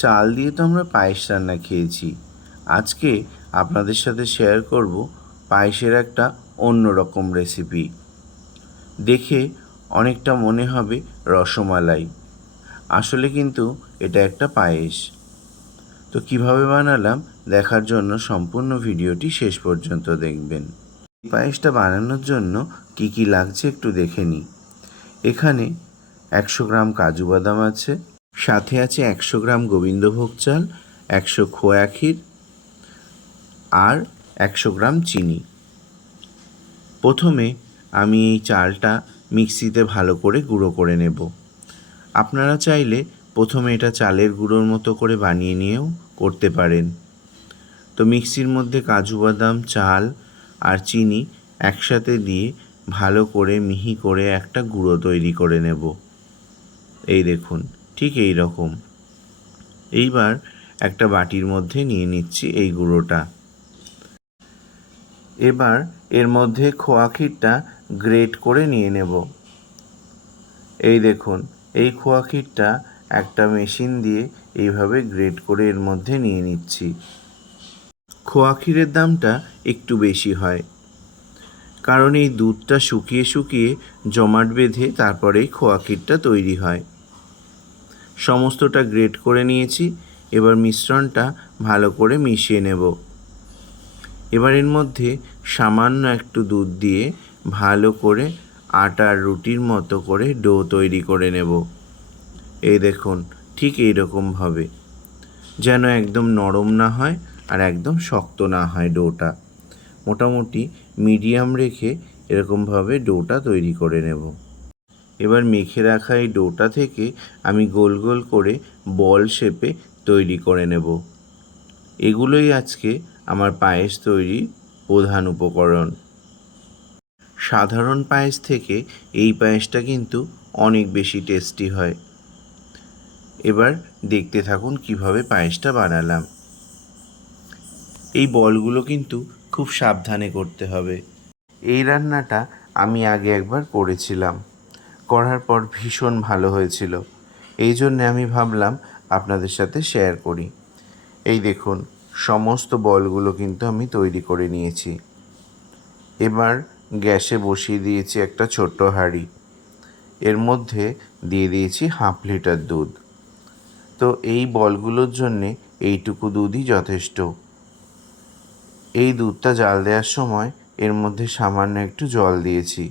চাল দিয়ে তো আমরা পায়েস রান্না খেয়েছি। আজকে আপনাদের সাথে শেয়ার করব পায়েসের একটা অন্য রকম রেসিপি দেখে অনেকটা মনে হবে রসমালাই। আসলে কিন্তু এটা একটা পায়েস। তো কীভাবে বানালাম দেখার জন্য সম্পূর্ণ ভিডিওটি শেষ পর্যন্ত দেখবেন। এই পায়েসটা বানানোর জন্য কি কি লাগছে একটু দেখে নিই। এখানে একশো গ্রাম কাজু বাদাম আছে সাথে আছে একশো গ্রাম গোবিন্দভোগ চাল, একশো খোয়া ক্ষীর আর একশো গ্রাম চিনি। প্রথমে আমি এই চালটা মিক্সিতে ভালো করে গুঁড়ো করে নেব। আপনারা চাইলে প্রথমে এটা চালের গুঁড়োর মতো করে বানিয়ে নিয়েও করতে পারেন। তো মিক্সির মধ্যে কাজু বাদাম, চাল আর চিনি একসাথে দিয়ে ভালো করে মিহি করে একটা গুঁড়ো তৈরি করে নেব। এই দেখুন। ঠিক এই রকম। এইবার একটা বাটির মধ্যে নিয়ে নিচ্ছি এই গুঁড়োটা। এবার এর মধ্যে খোয়া ক্ষীরটা গ্রেট করে নিয়ে নেব। এই দেখুন, এই খোয়া ক্ষীরটা একটা মেশিন দিয়ে এইভাবে গ্রেট করে এর মধ্যে নিয়ে নিচ্ছি। খোয়া ক্ষীরের দামটা একটু বেশি হয়। কারণ এই দুধটা শুকিয়ে শুকিয়ে জমাট বেঁধে তারপরেই খোয়া ক্ষীরটা তৈরি হয়। সমস্তটা গ্রেট করে নিয়েছি, এবার মিশ্রণটা ভালো করে মিশিয়ে নেব। এবার এর মধ্যে সামান্য একটু দুধ দিয়ে ভালো করে আটার রুটির মতো করে ডো তৈরি করে নেব। এই দেখুন, ঠিক এই রকমভাবে যেন একদম নরম না হয় আর একদম শক্ত না হয় ডোটা। মোটামুটি মিডিয়াম রেখে এরকমভাবে ডোটা তৈরি করে নেব। এবার মেখে রাখা এই ডোটা থেকে আমি গোল গোল করে বল শেপে তৈরি করে নেব। এগুলোই আজকে আমার পায়েস তৈরি প্রধান উপকরণ। সাধারণ পায়েস থেকে এই পায়েসটা কিন্তু অনেক বেশি টেস্টি হয়। এবার দেখতে থাকুন কীভাবে পায়েসটা বানালাম। এই বলগুলো কিন্তু খুব সাবধানে করতে হবে। এই রান্নাটা আমি আগে একবার করেছিলাম। করার পর ভীষণ ভালো হয়েছিল। এই জন্যে আমি ভাবলাম আপনাদের সাথে শেয়ার করি। এই দেখুন, সমস্ত বলগুলো কিন্তু আমি তৈরি করে নিয়েছি। এবার গ্যাসে বসিয়ে দিয়েছি একটা ছোট্ট হাঁড়ি। এর মধ্যে দিয়ে দিয়েছি হাফ লিটার দুধ। তো এই বলগুলোর জন্যে এইটুকু দুধই যথেষ্ট। এই দুধটা জাল দেওয়ার সময় এর মধ্যে সামান্য একটু জল দিয়েছি।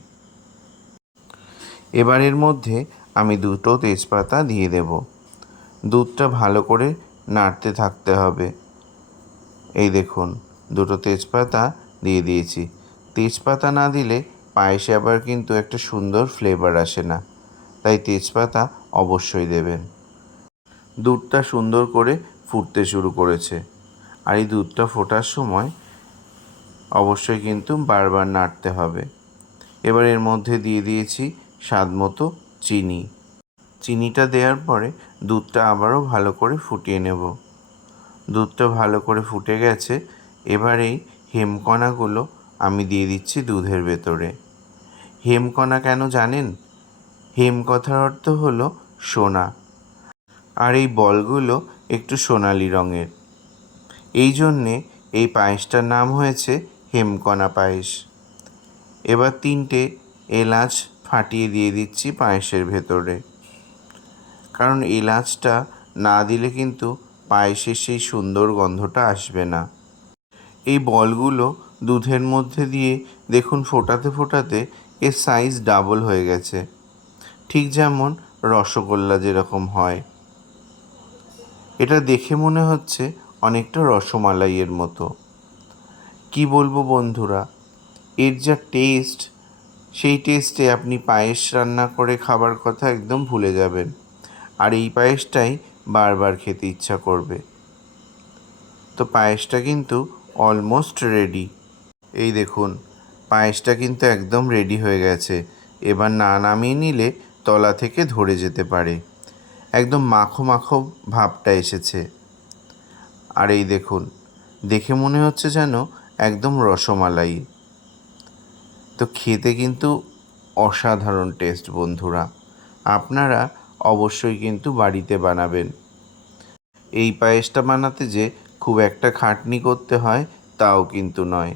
এবার এর মধ্যে আমি দুটো তেজপাতা দিয়ে দেব। দুধটা ভালো করে নাড়তে থাকতে হবে। এই দেখুন, দুটো তেজপাতা দিয়ে দিয়েছি। তেজপাতা না দিলে পায়েসে আবার কিন্তু একটা সুন্দর ফ্লেভার আসে না। তাই তেজপাতা অবশ্যই দেবেন। দুধটা সুন্দর করে ফুটতে শুরু করেছে। আর এই দুধটা ফোটার সময় অবশ্যই কিন্তু বারবার নাড়তে হবে। এবার এর মধ্যে দিয়ে দিয়েছি স্বাদ মতো চিনি। চিনিটা দেওয়ার পরে দুধটা আবারও ভালো করে ফুটিয়ে নেব। দুধটা ভালো করে ফুটে গেছে, এবার এই হেমকণাগুলো আমি দিয়ে দিচ্ছি দুধের ভেতরে। হেমকণা কেন জানেন? হেম কথার অর্থ হলো সোনা। আর এই বলগুলো একটু সোনালি রঙের। এই জন্যে এই পায়েসটার নাম হয়েছে হেমকণা পায়েস। এবার তিনটে এলাচ ফাটিয়ে দিয়ে দিচ্ছি পায়েসের ভেতরে। কারণ এলাচটা না দিলে কিন্তু পায়েসের সেই সুন্দর গন্ধটা আসবে না। এই বলগুলো দুধের মধ্যে দিয়ে দেখুন ফোটাতে ফোটাতে এর সাইজ ডাবল হয়ে গেছে। ঠিক যেমন রসগোল্লা যেরকম হয়। এটা দেখে মনে হচ্ছে অনেকটা রসমালাইয়ের মতো। কি বলব বন্ধুরা? এর যা টেস্ট সেই টেস্টে আপনি পায়েস রান্না করে খাবার কথা একদম ভুলে যাবেন। আর এই পায়েসটাই বারবার খেতে ইচ্ছা করবে। তো পায়েসটা কিন্তু অলমোস্ট রেডি এই দেখুন, পায়েসটা কিন্তু একদম রেডি হয়ে গেছে। এবার না নামিয়ে নিলে তলা থেকে ধরে যেতে পারে। একদম মাখো মাখো ভাবটা এসেছে। আর এই দেখুন, দেখে মনে হচ্ছে যেন একদম রসমালাই। তো খেতে কিন্তু অসাধারণ টেস্ট, বন্ধুরা। আপনারা অবশ্যই কিন্তু বাড়িতে বানাবেন। এই পায়েসটা বানাতে যে খুব একটা খাটনি করতে হয়, তাও কিন্তু নয়।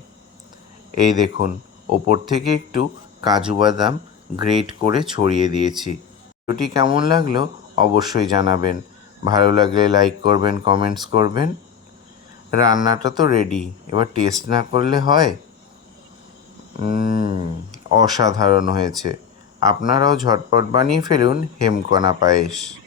এই দেখুন, ওপর থেকে একটু কাজু বাদাম গ্রেট করে ছড়িয়ে দিয়েছি। ভিডিওটি কেমন লাগল অবশ্যই জানাবেন। ভালো লাগলে লাইক করবেন, কমেন্টস করবেন। রান্নাটা তো রেডি, এবার টেস্ট না করলে হয়? অসাধারণ হয়েছে। আপনারাও ঝটপট বানিয়ে ফেলুন হেমকণা পায়েস।